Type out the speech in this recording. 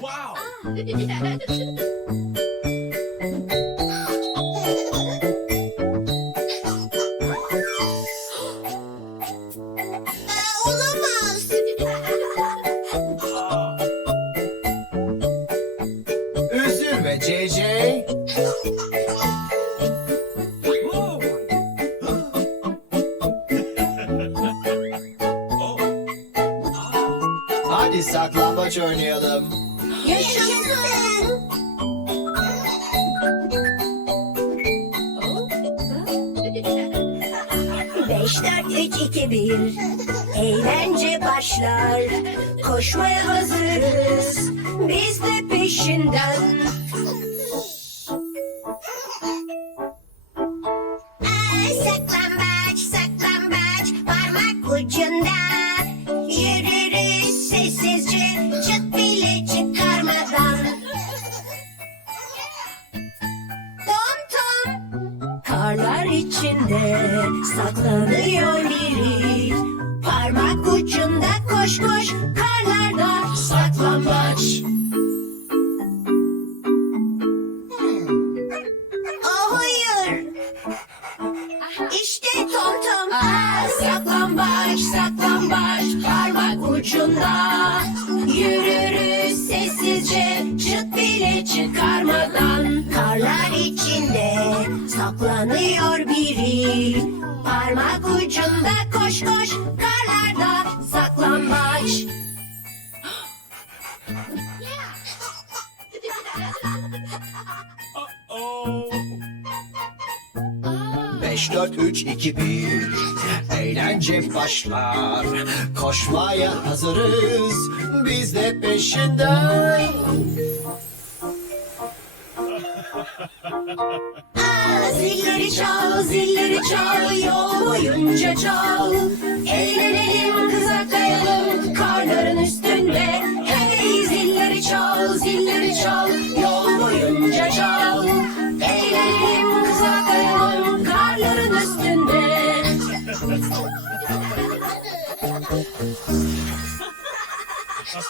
wow! Hadi saklambaç oynayalım. Yaşasın. Beş, dört, üç, iki, bir. Eğlence başlar. Koşmaya hazırız. Biz de peşinden. Karlar içinde saklanıyor biri. Parmak ucunda koş koş. Karlarda saklambaç. Oh hayır. İşte tom. Aa, saklambaç, saklambaç, parmak ucunda. Yürürüz sessizce, çıt bile çıkarmadan. Karlar içinde saklanıyor biri. Parmak ucunda koş koş, karlarda saklambaç. 5, 4, 3, 2, 1. Eğlence başlar. Koşmaya hazırız. Biz de peşinden. Aa, Zilleri çal, zilleri çal, yol boyunca çal. Eğlenelim, kıza kayalım, karların üstünde. Hey zilleri çal, zilleri çal, yol boyunca çal. Eğlenelim, kıza kayalım, karların üstünde. Yeah.